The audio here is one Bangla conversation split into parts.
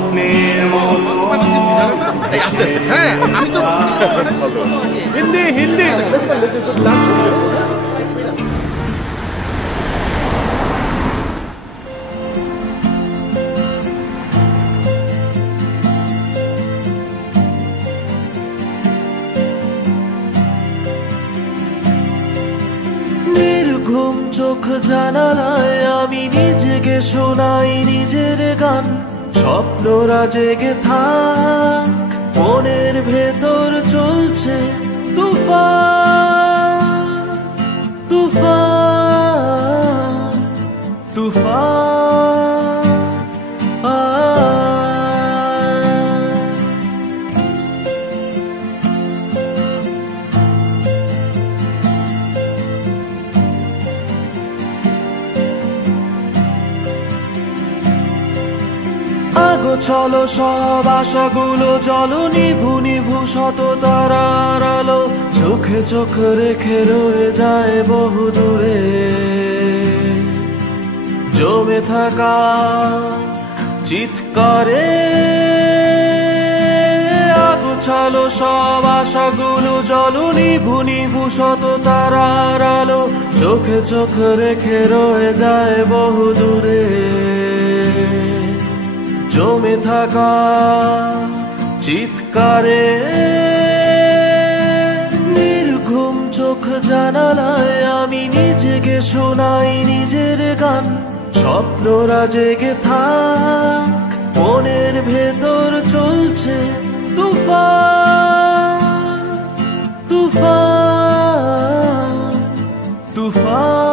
স্বপ্নের মতো আস্তে আস্তে হ্যাঁ আমি তো হিন্দি হিন্দি নির্ঘুম চোখ জানালায় আমি নিজেকে শোনাই নিজের গান স্বপ্নরা জেগে থাক মনের ভেতর চলছে তুফান তুফান তুফান আগো চলো সব আশাগুলো জলো নিভু নিভু শত তারার আলো চোখে চোখ রেখে রয়ে যায় বহু দূরে জমে থাকা চিৎকারে আগো চলো সব আশাগুলো জলো নিভু নিভু শত তারার আলো চোখে চোখ রেখে রয়ে যায় বহু দূরে জমে থাকা চিৎকারে নির্ঘুম চোখ জানালায় আমি নিজেকে শোনাই নিজের গান স্বপ্নরা জেগে থাক মনের ভেতর চলছে তুফান তুফান তুফান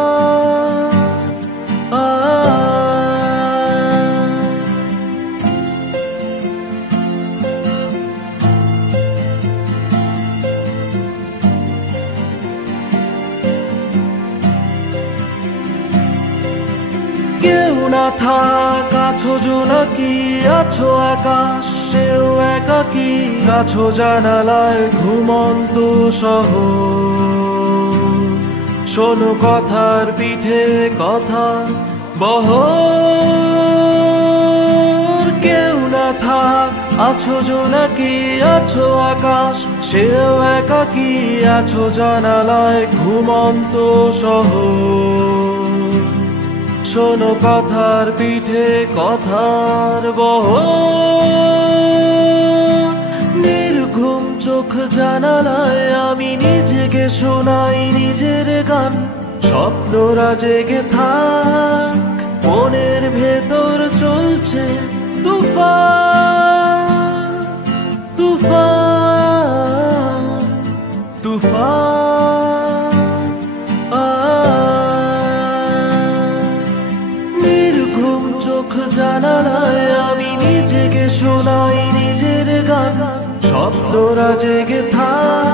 কেউ না থাক আছো জোনাকি আছো আকাশ সেও একাকি আছো জানালায় ঘুমন্ত সহ শোনো কথার পিঠে কথা বহ কেউ না থাক আছো জোনাকি আছো আকাশ সেও একাকি আছো জানালায় ঘুমন্ত সহ শোনো কথার পিঠে কথার বহ নির্ঘুম চোখ জানালায় আমি নিজেকে শোনাই নিজের গান স্বপ্নরা জেগে থাক মনের ভেতর চলছে তুফান তুফান তুফান নির্ঘুম চোখ জানালায় আমি নিজেকে শোনাই নিজের গান স্বপ্নরা জেগে থাক